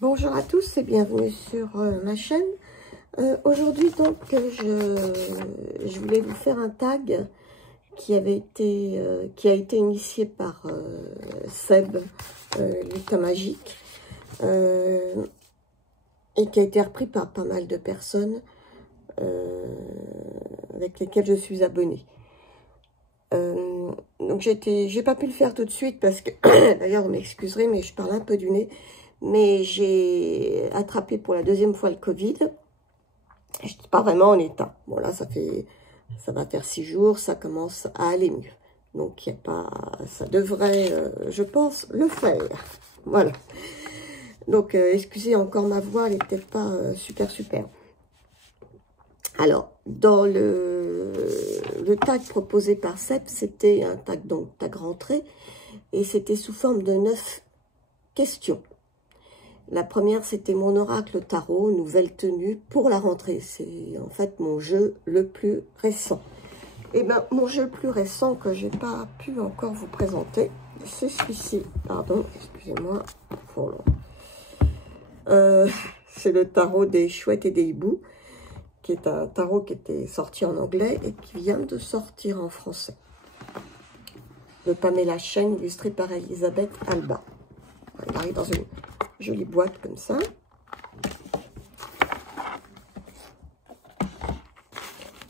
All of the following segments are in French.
Bonjour à tous et bienvenue sur ma chaîne. Aujourd'hui donc je voulais vous faire un tag qui a été initié par Seb, l'état magique, et qui a été repris par pas mal de personnes avec lesquelles je suis abonnée. Donc j'ai pas pu le faire tout de suite parce que, d'ailleurs vous m'excuserez mais je parle un peu du nez. Mais j'ai attrapé pour la deuxième fois le Covid. Je n'étais pas vraiment en état. Bon là, ça va faire 6 jours, ça commence à aller mieux. Donc, il n'y a pas, ça devrait, je pense, le faire. Voilà. Donc, excusez encore ma voix, elle n'est peut-être pas super. Alors, dans le tag proposé par Seb, c'était un tag, donc tag rentrée, et c'était sous forme de 9 questions. La première, c'était mon oracle tarot, nouvelle tenue pour la rentrée. C'est en fait mon jeu le plus récent. Et bien, mon jeu le plus récent que j'ai pas pu encore vous présenter, c'est celui-ci. Pardon, excusez-moi. C'est le tarot des chouettes et des hiboux, qui est un tarot qui était sorti en anglais et qui vient de sortir en français. De Pamela Chen, illustré par Elisabeth Alba. Il arrive dans une jolie boîte comme ça.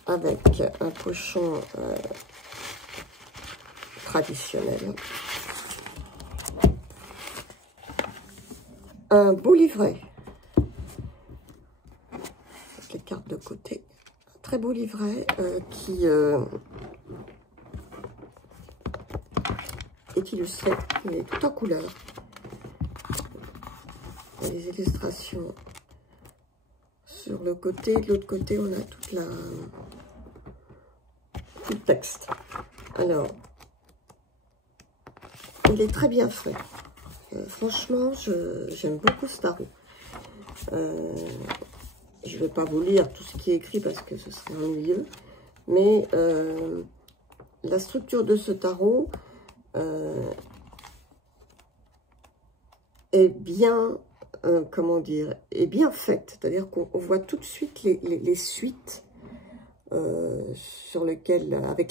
Avec un pochon traditionnel. Un beau livret. Avec les cartes de côté. Un très beau livret qui est illustré. Il est tout en couleur. Il y a les illustrations sur le côté. De l'autre côté, on a tout le texte. Alors, il est très bien fait. Franchement, j'aime beaucoup ce tarot. Je ne vais pas vous lire tout ce qui est écrit parce que ce serait ennuyeux. Mais la structure de ce tarot est bien... comment dire, est bien faite, c'est-à-dire qu'on voit tout de suite les suites avec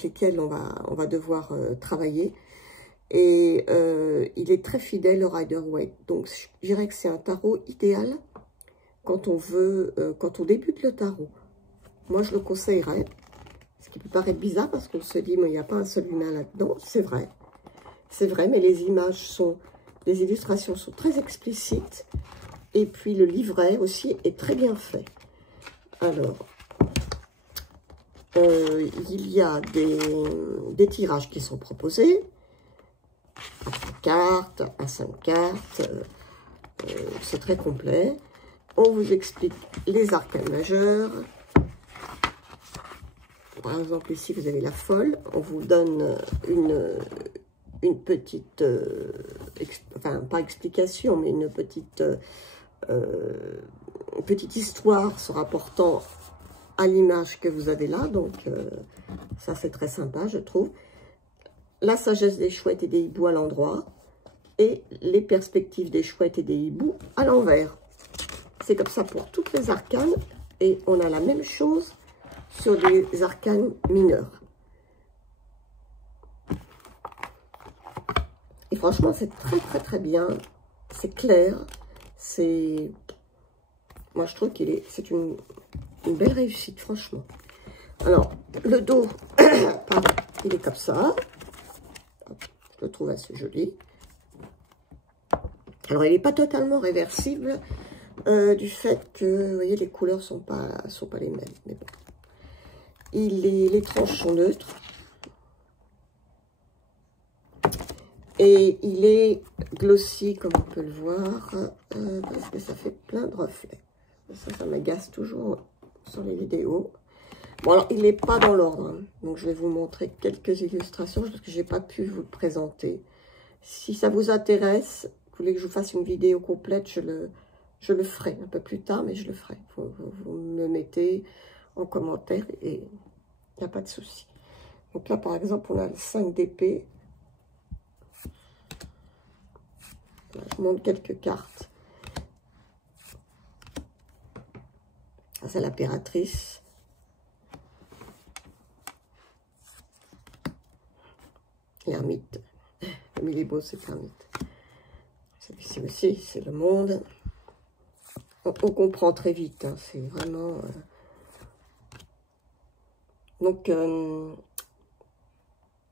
lesquelles on va devoir travailler. Et il est très fidèle au Rider-Waite. Donc, je dirais que c'est un tarot idéal quand on débute le tarot. Moi, je le conseillerais, ce qui peut paraître bizarre parce qu'on se dit, mais il n'y a pas un seul humain là-dedans. C'est vrai. C'est vrai, mais les illustrations sont très explicites. Et puis le livret aussi est très bien fait. Alors, il y a des tirages qui sont proposés. À 3 cartes, à 5 cartes. C'est très complet. On vous explique les arcanes majeurs. Par exemple, ici, vous avez la folle. On vous donne une petite... enfin, pas explication, mais une petite histoire se rapportant à l'image que vous avez là. Donc, ça, c'est très sympa, je trouve. La sagesse des chouettes et des hiboux à l'endroit. Et les perspectives des chouettes et des hiboux à l'envers. C'est comme ça pour toutes les arcanes. Et on a la même chose sur des arcanes mineures. Et franchement, c'est très bien. C'est clair. C'est... Moi, je trouve c'est une belle réussite, franchement. Alors, le dos, pardon, il est comme ça. Je le trouve assez joli. Alors, il n'est pas totalement réversible du fait que, vous voyez, les couleurs sont pas les mêmes. Mais bon. Les tranches sont neutres. Et il est glossy, comme on peut le voir, parce que ça fait plein de reflets. Ça m'agace toujours sur les vidéos. Bon, alors, il n'est pas dans l'ordre, hein. Donc je vais vous montrer quelques illustrations, parce que je n'ai pas pu vous le présenter. Si ça vous intéresse, vous voulez que je vous fasse une vidéo complète, je le ferai un peu plus tard, mais je le ferai. Vous me mettez en commentaire et il n'y a pas de souci. Donc là, par exemple, on a le 5 d'épée. Je montre quelques cartes. c'est l'impératrice. L'ermite. Comme il est beau, cet ermite. Celui-ci aussi, c'est le monde. On comprend très vite, hein, c'est vraiment... Donc,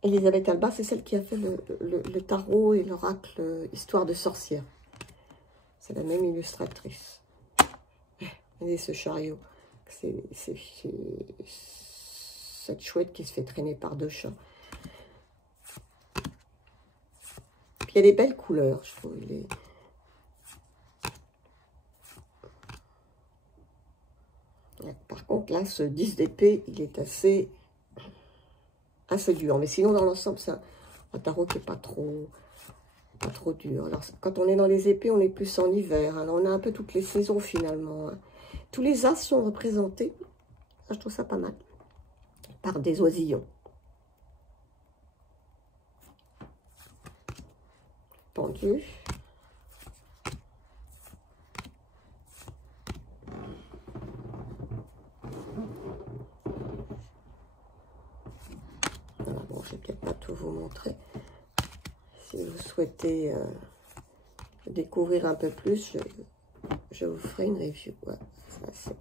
Elisabeth Alba, c'est celle qui a fait le tarot et l'oracle Histoire de sorcière. C'est la même illustratrice. Regardez ce chariot. C'est cette chouette qui se fait traîner par 2 chats. Puis il y a des belles couleurs, je trouve. Par contre, là, ce 10 d'épée, il est assez dur. Mais sinon, dans l'ensemble, c'est un tarot qui n'est pas trop dur. Alors, quand on est dans les épées, on est plus en hiver. Alors, on a un peu toutes les saisons, finalement. Tous les as sont représentés. Ça, je trouve ça pas mal. Par des oisillons. Pendu. Voilà, bon, je vais peut-être pas tout vous montrer. Si vous souhaitez découvrir un peu plus, je vous ferai une review. Ouais, ça, c'est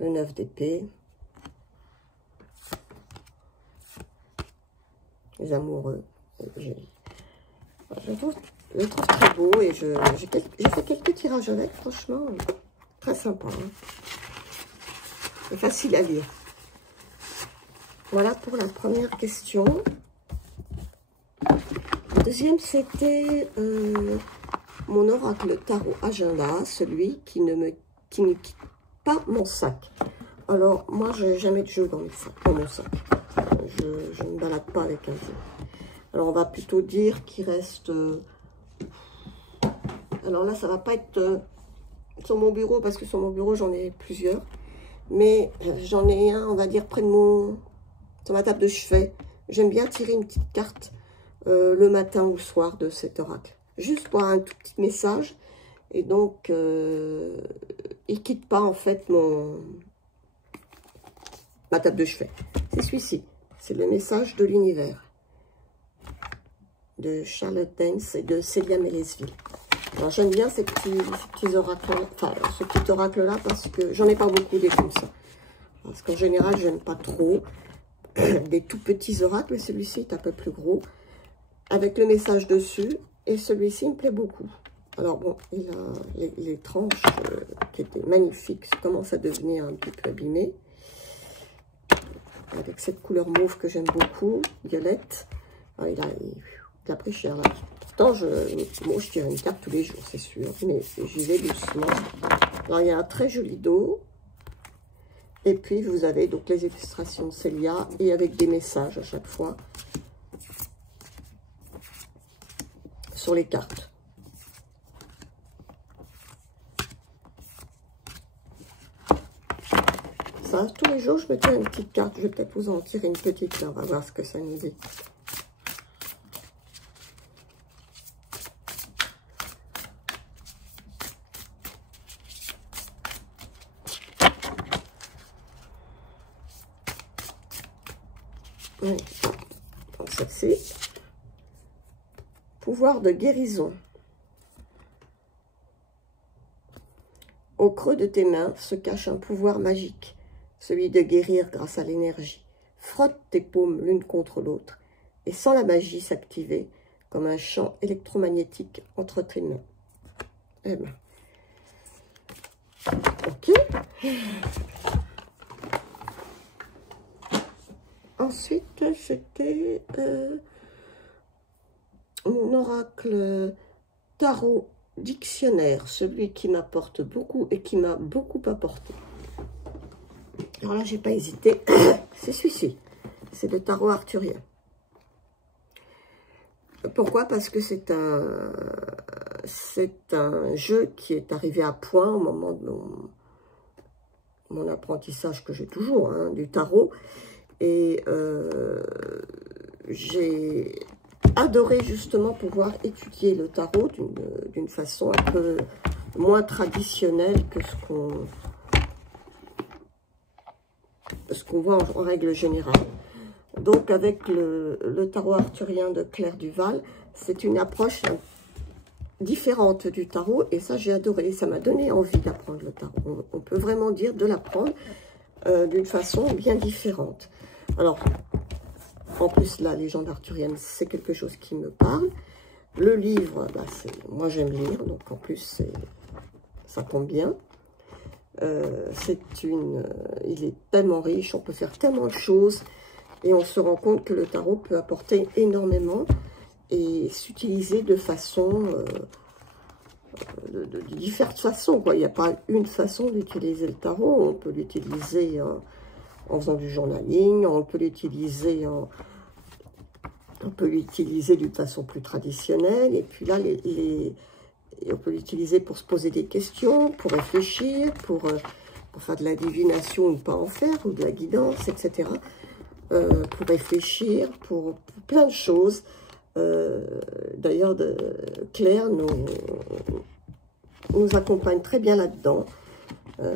le 9 d'épée. Les amoureux. Je le trouve très beau et j'ai fait quelques tirages avec, franchement, très sympa. Hein. C'est facile à lire. Voilà pour la première question. La deuxième, c'était mon oracle tarot agenda, celui qui ne quitte pas mon sac. Alors, moi, je n'ai jamais de jeu dans mon sac. Je ne me balade pas avec un jeu. Alors, on va plutôt dire qu'il reste... alors là, ça ne va pas être sur mon bureau, parce que sur mon bureau, j'en ai plusieurs. Mais j'en ai un, on va dire, près de sur ma table de chevet. J'aime bien tirer une petite carte le matin ou le soir de cet oracle. Juste pour un tout petit message. Et donc, il ne quitte pas, en fait, ma table de chevet. C'est celui-ci. C'est le message de l'univers. De Charlotte Dance et de Célia Mélesville. Alors, j'aime bien ces petits oracles-là, enfin, ce petit oracle-là, parce que j'en ai pas beaucoup des comme ça. Parce qu'en général, j'aime pas trop des tout petits oracles. Celui-ci est un peu plus gros, avec le message dessus. Et celui-ci me plaît beaucoup. Alors, bon, il a les tranches qui étaient magnifiques, commencent à devenir un petit peu abîmées. Avec cette couleur mauve que j'aime beaucoup, violette. Alors, il a pris cher, là. Pourtant, je tire une carte tous les jours, c'est sûr, mais j'y vais doucement. Alors, il y a un très joli dos. Et puis, vous avez donc les illustrations de Célia et avec des messages à chaque fois sur les cartes. Ça, tous les jours, je me tire une petite carte. Je vais peut-être vous en tirer une petite, là. On va voir ce que ça nous dit. Oui. Donc, celle-ci. Pouvoir de guérison. Au creux de tes mains se cache un pouvoir magique, celui de guérir grâce à l'énergie. Frotte tes paumes l'une contre l'autre et sens la magie s'activer comme un champ électromagnétique entre tes mains. Eh ben. Ok. Ensuite, c'était mon oracle tarot dictionnaire, celui qui m'apporte beaucoup et qui m'a beaucoup apporté. Alors là, j'ai pas hésité, c'est celui-ci, c'est le tarot arthurien. Pourquoi? Parce que c'est un jeu qui est arrivé à point au moment de mon apprentissage que j'ai toujours, hein, du tarot. Et j'ai adoré justement pouvoir étudier le tarot d'une façon un peu moins traditionnelle que ce qu'on voit en règle générale. Donc avec le tarot arthurien de Claire Duval, c'est une approche différente du tarot, et ça j'ai adoré, ça m'a donné envie d'apprendre le tarot. On peut vraiment dire de l'apprendre d'une façon bien différente. Alors, en plus la légende arthurienne, c'est quelque chose qui me parle. Le livre, bah, moi j'aime lire, donc en plus ça tombe bien. Il est tellement riche, on peut faire tellement de choses, et on se rend compte que le tarot peut apporter énormément et s'utiliser de façon, de différentes façons, quoi. Il n'y a pas une façon d'utiliser le tarot. On peut l'utiliser en faisant du journaling, on peut l'utiliser d'une façon plus traditionnelle, et puis là, on peut l'utiliser pour se poser des questions, pour réfléchir, pour faire de la divination ou pas en faire, ou de la guidance, etc. Pour réfléchir, pour plein de choses. D'ailleurs, Claire nous accompagne très bien là-dedans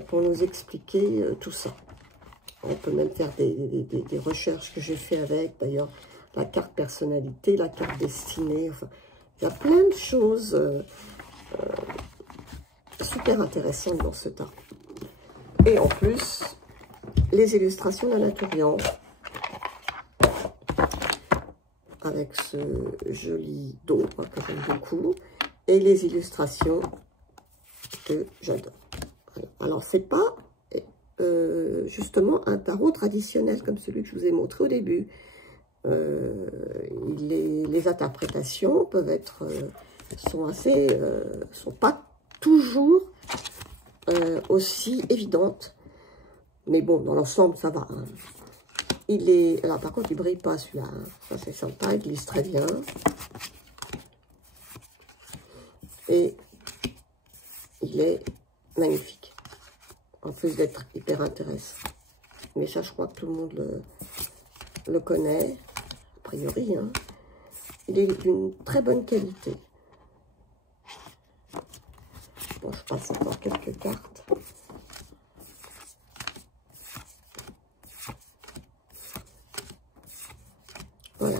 pour nous expliquer tout ça. On peut même faire des recherches que j'ai fait avec, d'ailleurs, la carte personnalité, la carte destinée. Enfin, il y a plein de choses super intéressantes dans ce tarot. Et en plus, les illustrations d'Anatolian, avec ce joli dos que j'aime beaucoup, et les illustrations que j'adore. Alors, c'est pas justement un tarot traditionnel comme celui que je vous ai montré au début. Les interprétations peuvent être sont pas toujours aussi évidentes, mais bon, dans l'ensemble ça va, hein. Alors par contre il brille pas celui-là, hein. Ça c'est sympa, il glisse très bien, et il est magnifique, en plus d'être hyper intéressant. Mais ça, je crois que tout le monde le connaît, a priori, hein. Il est d'une très bonne qualité. Bon, je passe encore quelques cartes. Voilà.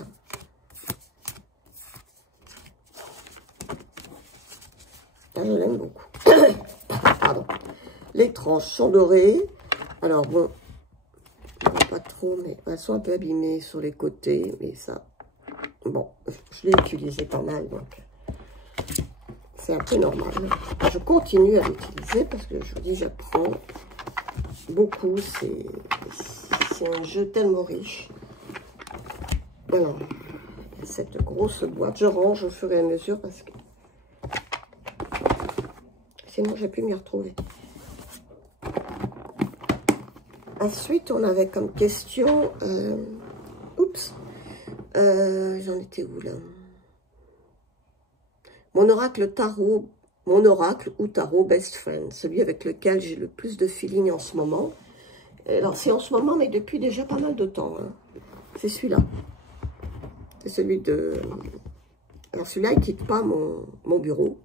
Là, je l'aime beaucoup. Pardon. Les tranches sont dorées. Alors, bon, pas trop, mais elles sont un peu abîmées sur les côtés. Mais ça, bon, je l'ai utilisé pas mal, donc c'est un peu normal. Je continue à l'utiliser parce que je vous dis, j'apprends beaucoup. C'est un jeu tellement riche. Alors, cette grosse boîte, je range au fur et à mesure parce que sinon j'ai pu m'y retrouver. Ensuite, on avait comme question, j'en étais où là? Mon oracle ou tarot best friend, celui avec lequel j'ai le plus de feeling en ce moment. Alors c'est en ce moment, mais depuis déjà pas mal de temps, hein. C'est celui-là. C'est celui de... Alors celui-là, il ne quitte pas mon bureau.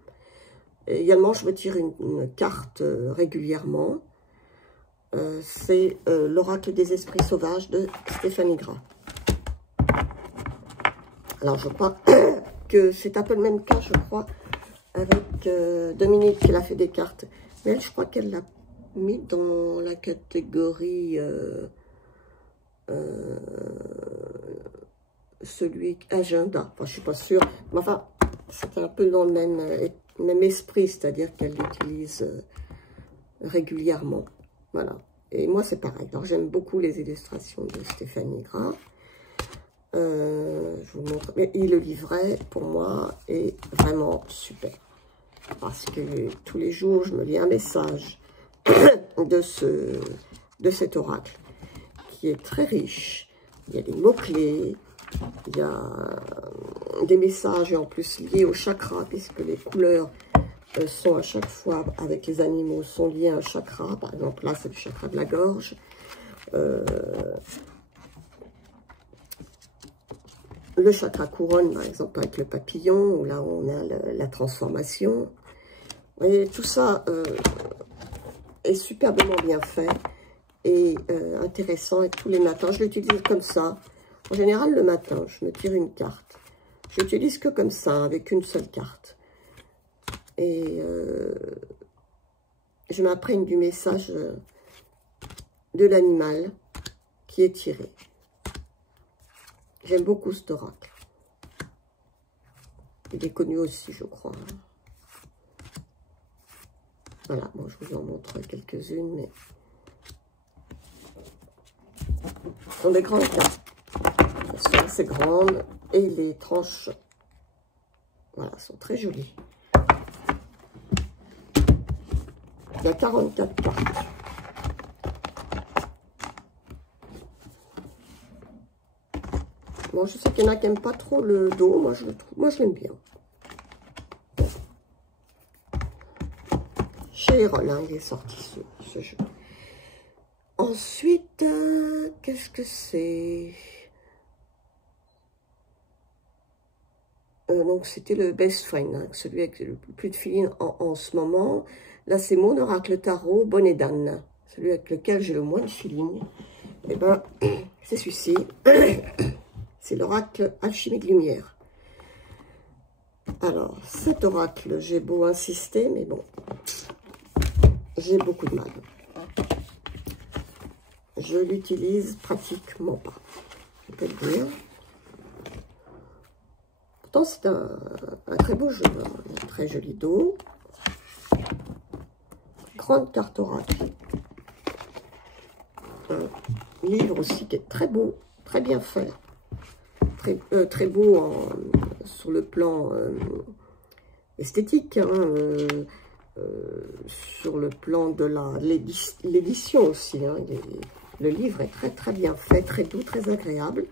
Et également, je me tire une carte régulièrement. C'est l'oracle des esprits sauvages de Stéphanie Gras. Alors, je crois que c'est un peu le même cas, je crois, avec Dominique, qui a fait des cartes. Mais elle, je crois qu'elle l'a mis dans la catégorie... celui agenda, enfin je suis pas sûre, mais enfin c'est un peu dans le même esprit, c'est-à-dire qu'elle l'utilise régulièrement, voilà. Et moi c'est pareil, alors j'aime beaucoup les illustrations de Stéphanie Gras. Je vous montre, mais le livret pour moi est vraiment super, parce que tous les jours je me lis un message de cet oracle qui est très riche. Il y a des mots-clés, il y a des messages, et en plus liés au chakra, puisque les couleurs sont à chaque fois, avec les animaux, sont liées à un chakra. Par exemple, là, c'est le chakra de la gorge. Le chakra couronne, par exemple, avec le papillon, où là, on a la transformation. Vous voyez, tout ça est superbement bien fait. et intéressant. Et tous les matins, je l'utilise comme ça. En général, le matin, je me tire une carte. Je l'utilise que comme ça, avec une seule carte. Et je m'imprègne du message de l'animal qui est tiré. J'aime beaucoup cet oracle. Il est connu aussi, je crois. Voilà, bon, je vous en montre quelques-unes, mais ce sont des grandes cartes. Elles sont assez grandes et les tranches, voilà, sont très jolies. Il y a 44 cartes. Bon, je sais qu'il y en a qui n'aiment pas trop le dos. Moi, je l'aime bien. Chez Erol, hein, il est sorti ce jeu. Ensuite, qu'est-ce que c'est? Donc, c'était le Best Friend, hein, celui avec le plus de feeling en ce moment. Là, c'est mon oracle tarot, Bonnet d'âne. Celui avec lequel j'ai le moins de feeling. Eh ben, c'est celui-ci. C'est l'oracle Alchimie de Lumière. Alors, cet oracle, j'ai beau insister, mais bon, j'ai beaucoup de mal. Je l'utilise pratiquement pas, je peux le dire. Pourtant, c'est un très beau jeu, hein, un très joli dos. Grande carte oracle. Un livre aussi qui est très beau, très bien fait. Très beau sur le plan esthétique, hein, sur le plan de l'édition aussi. Hein, le livre est très bien fait, très doux, très agréable.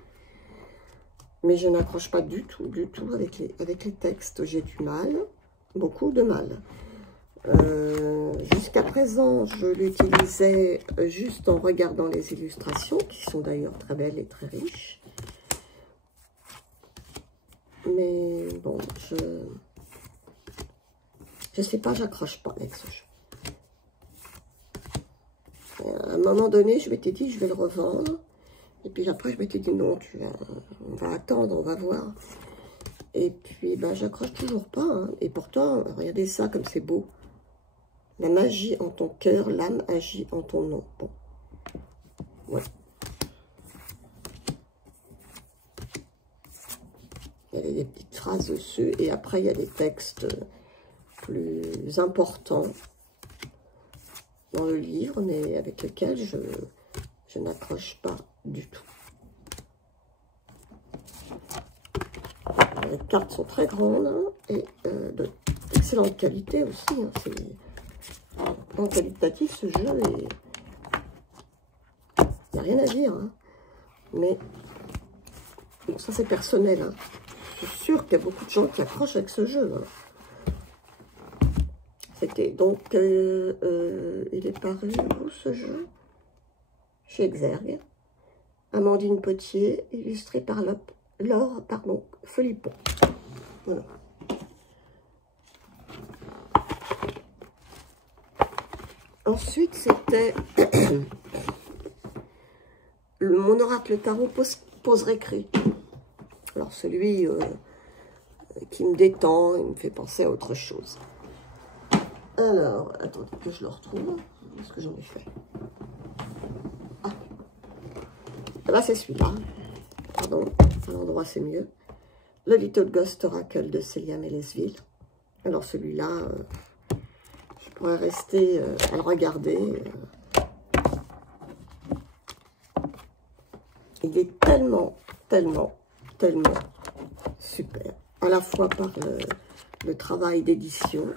Mais je n'accroche pas du tout avec les textes. J'ai du mal, beaucoup de mal. Jusqu'à présent, je l'utilisais juste en regardant les illustrations, qui sont d'ailleurs très belles et très riches. Mais bon, je sais pas, j'accroche pas avec ce jeu. À un moment donné, je m'étais dit, je vais le revendre. Et puis après, je m'étais dit, non, on va attendre, on va voir. Et puis, ben, j'accroche toujours pas. Hein. Et pourtant, regardez ça, comme c'est beau. La magie en ton cœur, l'âme agit en ton nom. Bon, ouais. Il y a des petites phrases dessus. Et après, il y a des textes plus importants dans le livre, mais avec lesquels je n'accroche pas du tout. Les cartes sont très grandes, hein, et d'excellente qualité aussi. Hein, c'est en qualitatif, ce jeu, il n'y a rien à dire. Hein, mais bon, ça c'est personnel. Hein. Je suis sûre qu'il y a beaucoup de gens qui accrochent avec ce jeu. Hein. C'était donc, il est paru où ce jeu? Chez Exergue. Amandine Potier, illustré par Laure Philippon. Voilà. Ensuite, c'était mon oracle tarot pose-récré. Alors, celui qui me détend, il me fait penser à autre chose. Alors, attendez que je le retrouve. Qu'est-ce que j'en ai fait? Ah, là, c'est celui-là. Pardon, à l'endroit, c'est mieux. Le Little Ghost Oracle de Célia Mélesville. Alors, celui-là, je pourrais rester à le regarder. Il est tellement super. À la fois par le travail d'édition,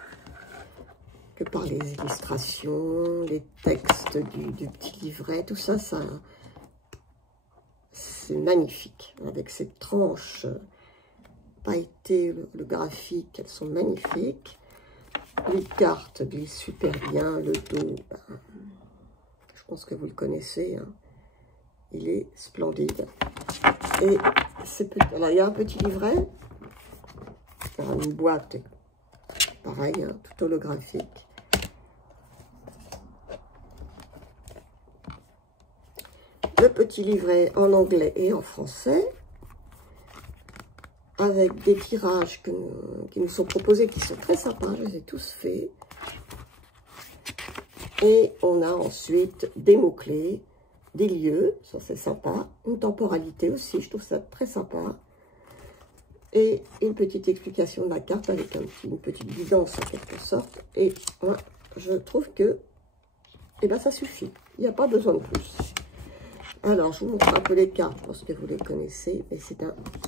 que par les illustrations, les textes du petit livret, tout ça, c'est magnifique. Avec ces tranches pailletées, le graphique, elles sont magnifiques. Les cartes glissent super bien, le dos, ben, je pense que vous le connaissez, hein. Il est splendide. Et là, il y a un petit livret, une boîte, pareil, hein, tout holographique. petit livret en anglais et en français, avec des tirages qui nous sont proposés, qui sont très sympas, je les ai tous faits. Et on a ensuite des mots-clés, des lieux, ça c'est sympa, une temporalité aussi, je trouve ça très sympa. Et une petite explication de la carte avec une petite guidance en quelque sorte. Et moi, je trouve que eh ben, ça suffit, il n'y a pas besoin de plus. Alors, je vous montre un peu les cartes, parce que vous les connaissez, mais c'est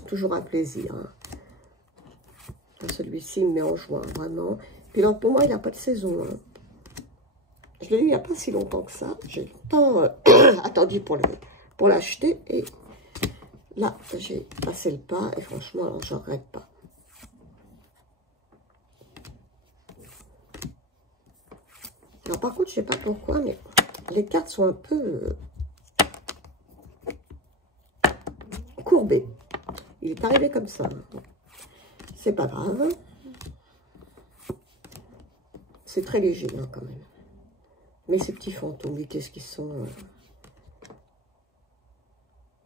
toujours un plaisir. Hein. Celui-ci, il me met en juin, vraiment. Puis alors, pour moi, il n'a pas de saison. Hein. Je l'ai eu il n'y a pas si longtemps que ça. J'ai longtemps attendu pour l'acheter. Et là, j'ai passé le pas. Et franchement, alors, je ne regrette pas. Alors, par contre, je ne sais pas pourquoi, mais les cartes sont un peu courbées. Il est arrivé comme ça. C'est pas grave. C'est très léger, hein, quand même. Mais ces petits fantômes, oui, qu'est-ce qu'ils sont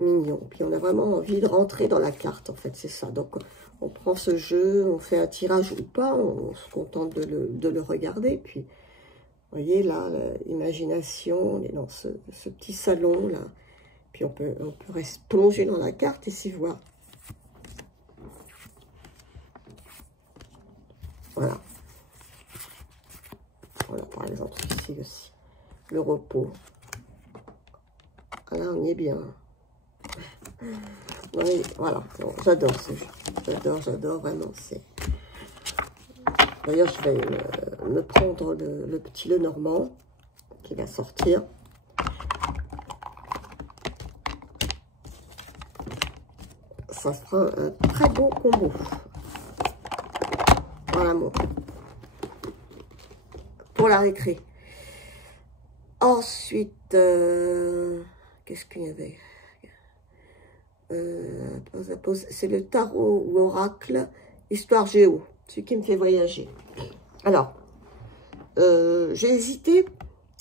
mignons. Puis on a vraiment envie de rentrer dans la carte, en fait, c'est ça. Donc, on prend ce jeu, on fait un tirage ou pas, on se contente de le regarder. Puis, vous voyez, là, l'imagination, on est dans ce petit salon, là. Puis, on peut rester plongé dans la carte et s'y voir. Voilà. Voilà, par exemple, ici aussi. Le repos. Là, on y est bien. Oui, voilà. J'adore ce jeu. J'adore vraiment. D'ailleurs, je vais me prendre le petit Lenormand qui va sortir. Ça fera un très beau combo. Voilà, mon. Pour la récré. Ensuite, qu'est-ce qu'il y avait? C'est le tarot ou oracle, histoire géo, celui qui me fait voyager. Alors, j'ai hésité,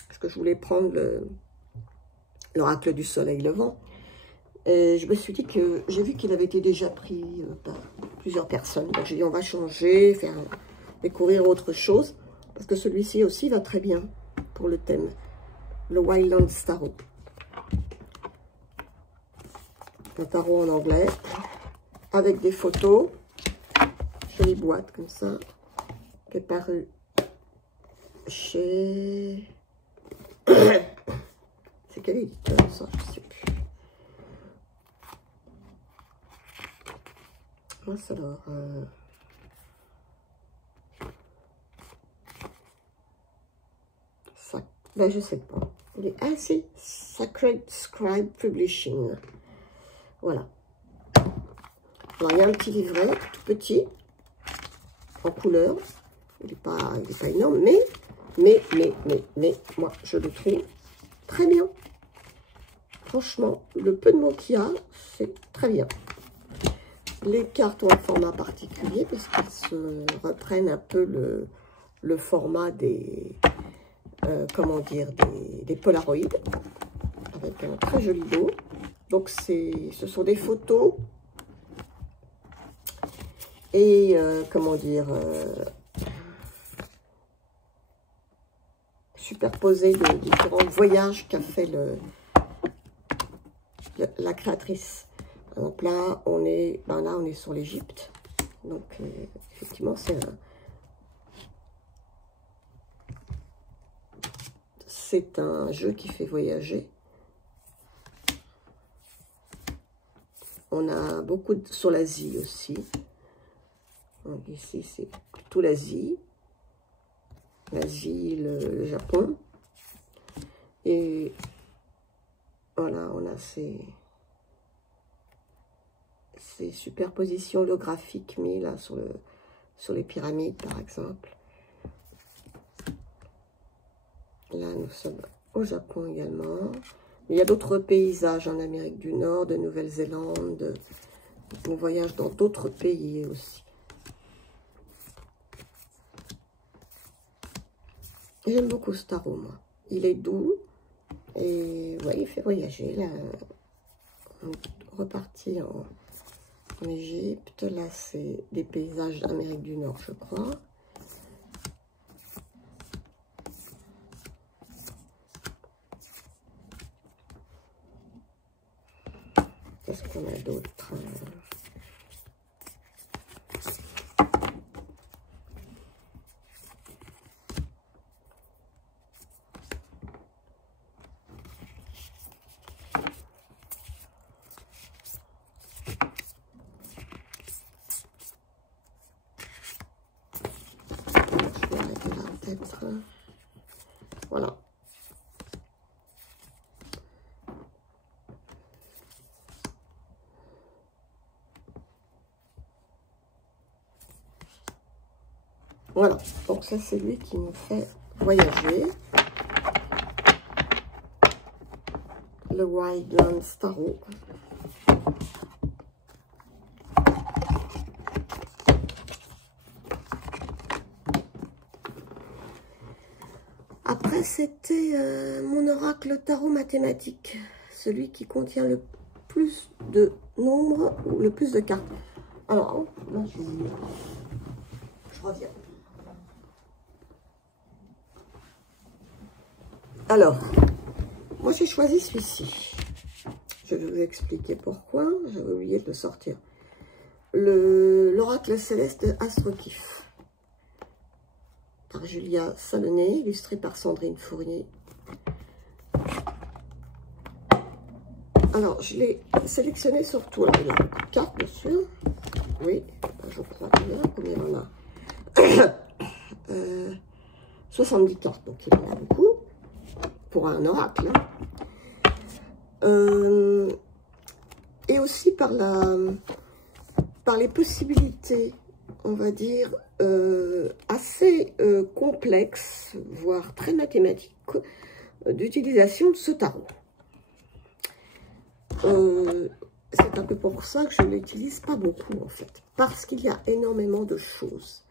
parce que je voulais prendre l'oracle du soleil levant. Et je me suis dit que j'ai vu qu'il avait été déjà pris par plusieurs personnes. Donc j'ai dit on va changer, faire découvrir autre chose. Parce que celui-ci aussi va très bien pour le thème. Le Wildlands Tarot. Un tarot en anglais. Avec des photos. Jolie boîte comme ça. Qui est paru chez... C'est quel éditeur ça? Je ne sais plus. Moi, ça alors... Ben, je sais pas. Ah, si. Sacred Scribe Publishing. Voilà. Alors, il y a un petit livret, tout petit, en couleur. Il n'est pas énorme, mais, moi, je le trouve très bien. Franchement, le peu de mots qu'il y a, c'est très bien. Les cartes ont un format particulier, parce qu'elles se reprennent un peu le format des... comment dire, des Polaroids, avec un très joli dos. Donc, ce sont des photos et, comment dire, superposées de différents voyages qu'a fait la créatrice. Donc là, on est sur l'Égypte. Donc, effectivement, c'est un jeu qui fait voyager. On a beaucoup sur l'Asie aussi. Donc ici, c'est plutôt l'Asie. L'Asie, le Japon. Et voilà, on a ces superpositions holographiques mises là sur les pyramides, par exemple. Là, nous sommes au Japon également. Il y a d'autres paysages en Amérique du Nord, de Nouvelle-Zélande. On voyage dans d'autres pays aussi. J'aime beaucoup ce tarot, moi. Il est doux, Et ouais, il fait voyager, là. Reparti en Égypte. Là, c'est des paysages d'Amérique du Nord, je crois. Qu'est-ce qu'on a d'autre? Voilà. Voilà, donc ça c'est lui qui nous fait voyager. Le Wildlands Tarot. Après, c'était mon oracle tarot mathématique, celui qui contient le plus de nombres ou le plus de cartes. Alors, là, je reviens. Alors, moi j'ai choisi celui-ci. Je vais vous expliquer pourquoi. J'avais oublié de le sortir. L'oracle céleste Astro-Kiff. Par Julia Salonné, illustré par Sandrine Fournier. Alors, je l'ai sélectionné surtout. Alors, il y a beaucoup de cartes, bien sûr. Oui, je crois combien il en a 70 cartes, donc il en a beaucoup. Pour un oracle. Et aussi par les possibilités, on va dire, assez complexes, voire très mathématiques, d'utilisation de ce tarot. C'est un peu pour ça que je ne l'utilise pas beaucoup, en fait. Parce qu'il y a énormément de choses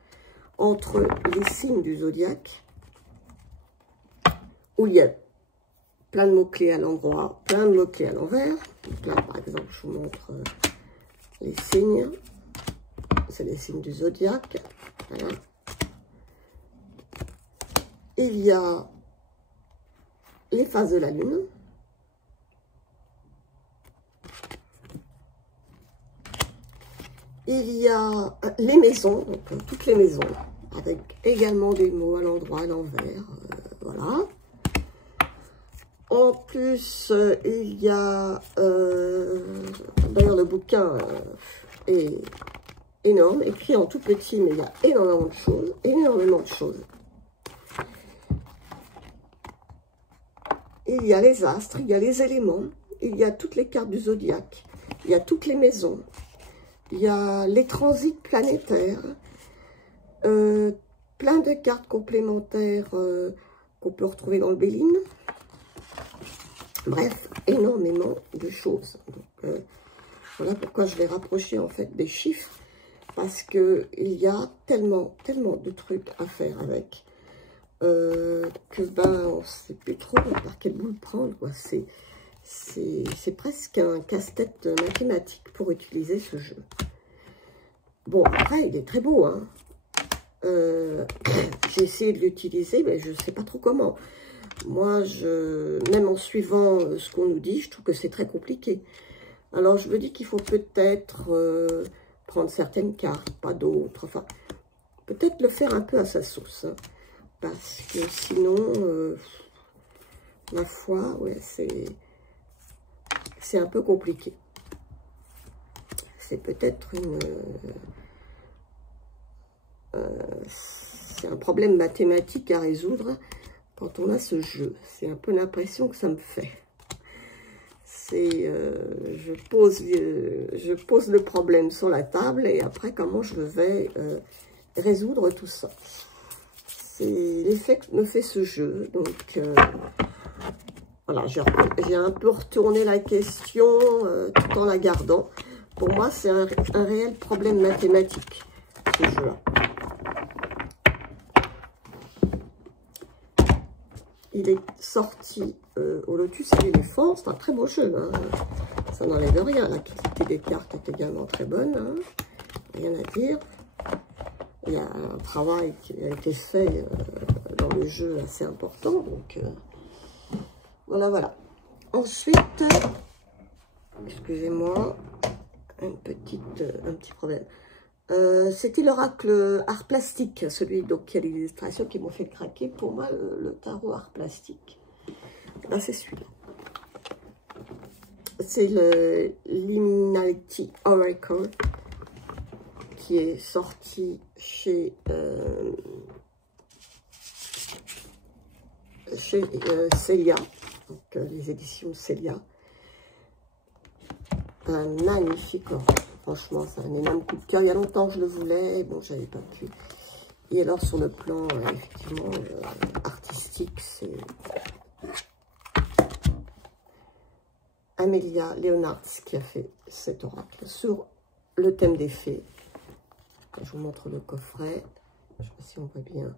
entre les signes du zodiaque, où il y a plein de mots-clés à l'endroit, plein de mots-clés à l'envers. Donc là, par exemple, je vous montre les signes. C'est les signes du zodiaque. Voilà. Il y a les phases de la Lune. Il y a les maisons, donc toutes les maisons, avec également des mots à l'endroit, à l'envers. Voilà. En plus, il y a, d'ailleurs le bouquin est énorme, écrit en tout petit, mais il y a énormément de choses, Il y a les astres, il y a les éléments, il y a toutes les cartes du zodiaque, il y a toutes les maisons, il y a les transits planétaires, plein de cartes complémentaires qu'on peut retrouver dans le Béline. Bref, énormément de choses. Donc, voilà pourquoi je l'ai rapproché en fait des chiffres, parce qu'il y a tellement de trucs à faire avec, que ben on ne sait plus trop par quel bout le prendre, quoi. C'est presque un casse-tête mathématique pour utiliser ce jeu. Bon, après, il est très beau, hein. J'ai essayé de l'utiliser, mais je ne sais pas trop comment. Moi, même en suivant ce qu'on nous dit, je trouve que c'est très compliqué. Alors, je me dis qu'il faut peut-être prendre certaines cartes, pas d'autres. Enfin, peut-être le faire un peu à sa sauce. Hein, parce que sinon, ma foi, ouais, c'est un peu compliqué. C'est peut-être c'est un problème mathématique à résoudre quand on a ce jeu. C'est un peu l'impression que ça me fait. C'est je pose le problème sur la table et après comment je vais résoudre tout ça. C'est l'effet que me fait ce jeu. Donc voilà, j'ai un peu retourné la question tout en la gardant. Pour moi, c'est un réel problème mathématique, ce jeu-là. il est sorti au Lotus et l'éléphant. C'est un très beau jeu, hein. Ça n'enlève rien. La qualité des cartes est également très bonne, hein. Rien à dire. Il y a un travail qui a été fait dans le jeu assez important. Donc, voilà, voilà. Ensuite, excusez-moi, un petit problème. C'était l'oracle art plastique, celui donc qui a l'illustration qui m'ont fait craquer. Pour moi, le tarot art plastique. Là, c'est celui-là. C'est le Liminality Oracle qui est sorti chez Célia, donc les éditions Célia. Un magnifique oracle. Franchement, c'est un énorme coup de cœur. Il y a longtemps que je le voulais. Bon, j'avais pas pu. Et alors, sur le plan, effectivement, artistique, c'est Amelia Leonards qui a fait cet oracle sur le thème des fées. Je vous montre le coffret. Je ne sais pas si on voit bien.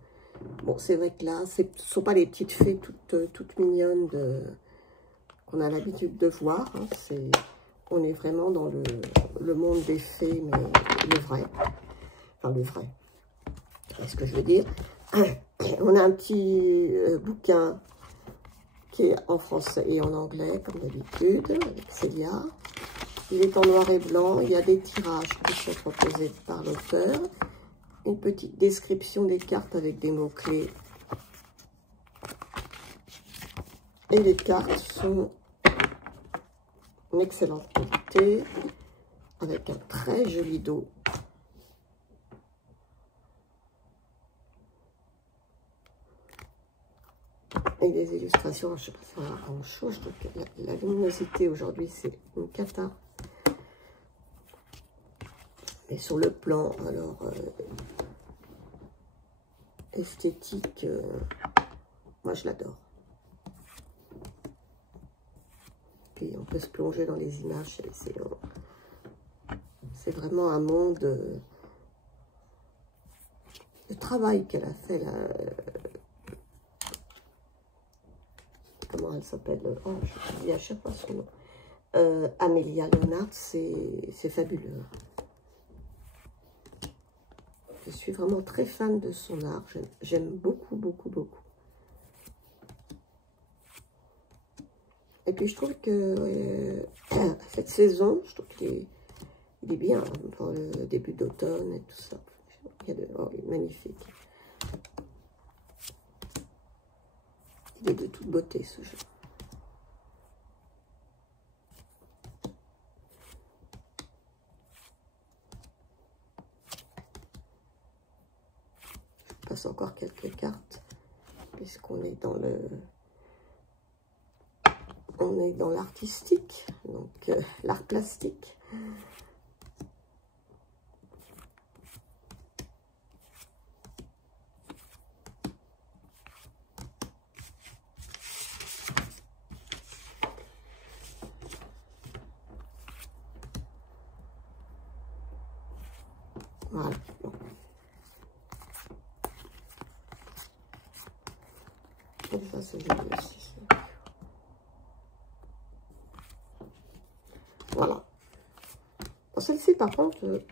Bon, c'est vrai que là, ce ne sont pas les petites fées toutes mignonnes qu'on a l'habitude de voir. Hein. On est vraiment dans le monde des fées, mais le vrai. Enfin, le vrai. C'est ce que je veux dire. On a un petit bouquin qui est en français et en anglais, comme d'habitude, avec Célia. Il est en noir et blanc. Il y a des tirages qui sont proposés par l'auteur. Une petite description des cartes avec des mots-clés. Et les cartes sont en excellente qualité, avec un très joli dos. Et des illustrations, je ne sais pas si ça va grand chose. La luminosité aujourd'hui, c'est une cata. Mais sur le plan, alors, esthétique, moi je l'adore. Puis on peut se plonger dans les images, c'est vraiment un monde de travail qu'elle a fait là. Comment elle s'appelle? Oh, je dis à chaque fois son nom. Amelia Leonards, c'est fabuleux. Je suis vraiment très fan de son art. J'aime beaucoup, beaucoup, beaucoup. Et puis je trouve que cette saison, je trouve qu'il est bien pour le début d'automne et tout ça. Il est magnifique. Il est de toute beauté ce jeu. Je passe encore quelques cartes puisqu'on est dans le... On est dans l'artistique, donc l'art plastique. Voilà. Bon. Et ça, c'est joli aussi. Voilà. Bon, celle-ci, par contre,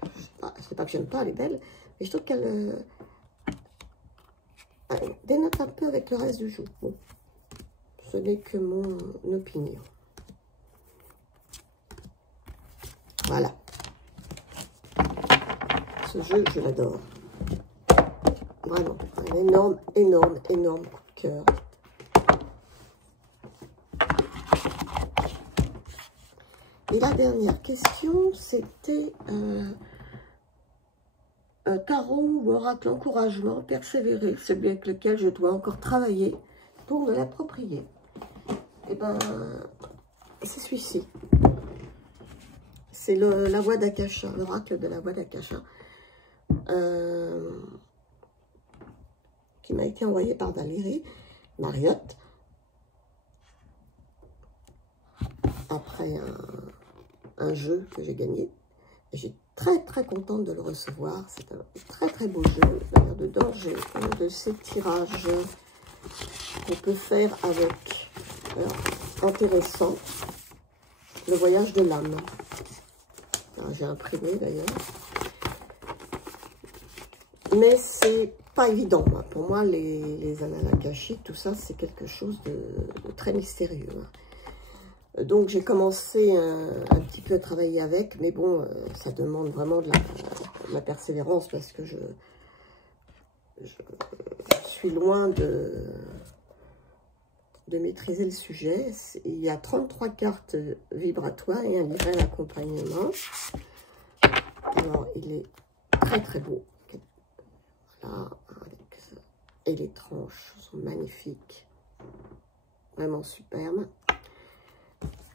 c'est pas que j'aime pas, elle est belle, mais je trouve qu'elle dénote un peu avec le reste du jeu. Bon, ce n'est que mon opinion. Voilà. Ce jeu, je l'adore. Vraiment, un énorme, énorme, énorme coup de cœur. Et la dernière question, c'était tarot ou oracle encouragement, persévérer, celui avec lequel je dois encore travailler pour me l'approprier. Et ben, c'est celui-ci. C'est la voix d'Akasha, l'oracle de la voix d'Akasha, qui m'a été envoyé par Valérie Mariotte, après un jeu que j'ai gagné. J'ai très très contente de le recevoir. C'est un très très beau jeu, de danger, de ces tirages qu'on peut faire avec. Alors, intéressant, le voyage de l'âme. J'ai imprimé d'ailleurs. Mais c'est pas évident. Moi. Pour moi, les annales akashiques, tout ça, c'est quelque chose de très mystérieux. Donc, j'ai commencé un petit peu à travailler avec. Mais bon, ça demande vraiment de la persévérance parce que je suis loin de maîtriser le sujet. Il y a 33 cartes vibratoires et un livret d'accompagnement. Alors, il est très très beau. Voilà, et les tranches sont magnifiques. Vraiment superbe.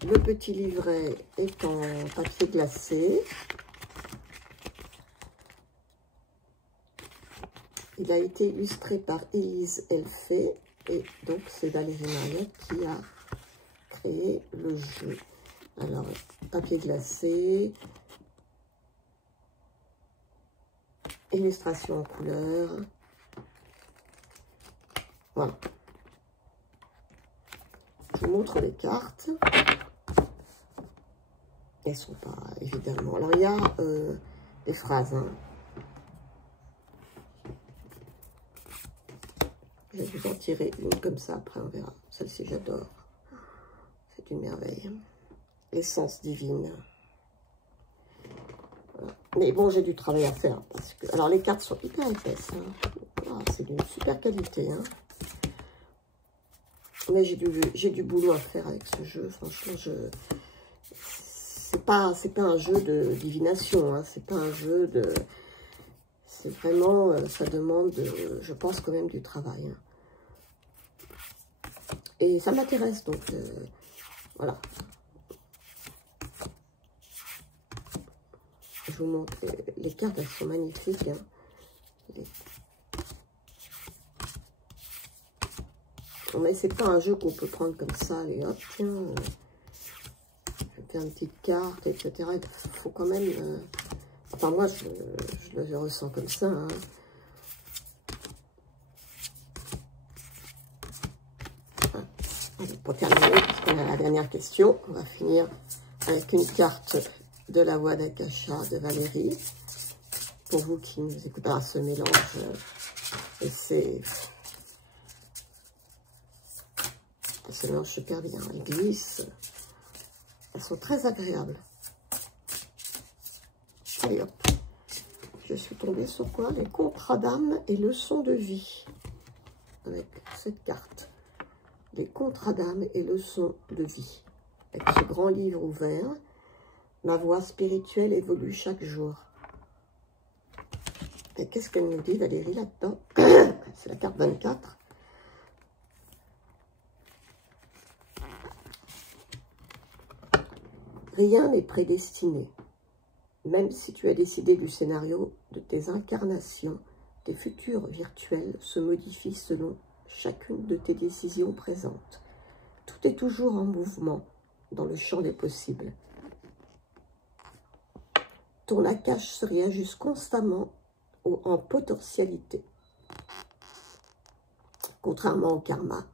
Le petit livret est en papier glacé. Il a été illustré par Élise Elfé. Et donc, c'est Valérie Mariette qui a créé le jeu. Alors, papier glacé. Illustration en couleur. Voilà. Je vous montre les cartes. Elles ne sont pas, évidemment. Alors, il y a des phrases. Hein. Je vais vous en tirer une comme ça, après on verra. Celle-ci, j'adore. C'est une merveille. L'essence divine. Voilà. Mais bon, j'ai du travail à faire. Parce que... Alors, les cartes sont hyper épaisses. Hein. Ah, c'est d'une super qualité. Hein. Mais j'ai du boulot à faire avec ce jeu. Franchement, c'est pas un jeu de divination. Hein. C'est pas un jeu de... C'est vraiment... ça demande, je pense, quand même du travail. Hein. Et ça m'intéresse, donc voilà. Je vous montre, les cartes, elles sont magnifiques. Hein. Mais c'est pas un jeu qu'on peut prendre comme ça, et hop, tiens, je fais une petite carte, etc. Il faut quand même... Enfin, moi, je le ressens comme ça, hein. Pour terminer, puisqu'on a la dernière question, on va finir avec une carte de la voix d'Akasha de Valérie. Pour vous qui nous écoutez, ce mélange, et c'est... Elle se mélange super bien, elles glissent, elles sont très agréables. Allez hop, je suis tombée sur quoi? Les contrats d'âme et leçons de vie, avec cette carte. Les contrats d'âme et leçons de vie. Avec ce grand livre ouvert, ma voix spirituelle évolue chaque jour. Et qu'est-ce qu'elle nous dit, Valérie, là-dedans? C'est la carte 24. Rien n'est prédestiné. Même si tu as décidé du scénario de tes incarnations, tes futurs virtuels se modifient selon chacune de tes décisions présentes. Tout est toujours en mouvement dans le champ des possibles. Ton Akash se réajuste constamment en potentialité. Contrairement au karma,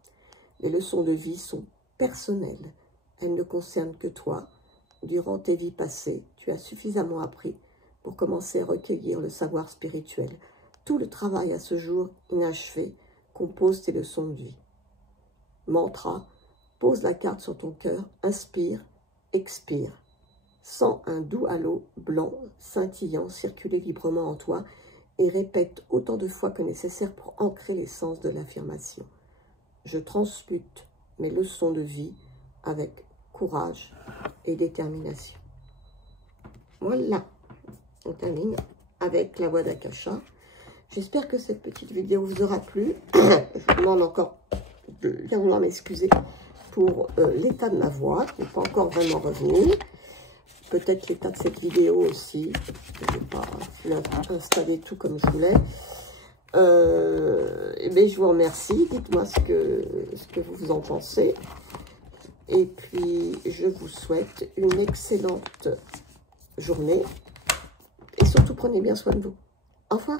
les leçons de vie sont personnelles. Elles ne concernent que toi. Durant tes vies passées, tu as suffisamment appris pour commencer à recueillir le savoir spirituel. Tout le travail à ce jour inachevé compose tes leçons de vie. Mantra, pose la carte sur ton cœur, inspire, expire. Sens un doux halo blanc, scintillant, circuler librement en toi et répète autant de fois que nécessaire pour ancrer l'essence de l'affirmation. Je transmute mes leçons de vie avec courage et détermination. Voilà, on termine avec la voix d'Akasha. J'espère que cette petite vidéo vous aura plu. Je vous demande encore de bien vouloir m'excuser pour l'état de ma voix, qui n'est pas encore vraiment revenu. Peut-être l'état de cette vidéo aussi. Je n'ai pas installé tout comme je voulais. Mais je vous remercie. Dites-moi ce que vous en pensez. Et puis, je vous souhaite une excellente journée. Et surtout, prenez bien soin de vous. Au revoir.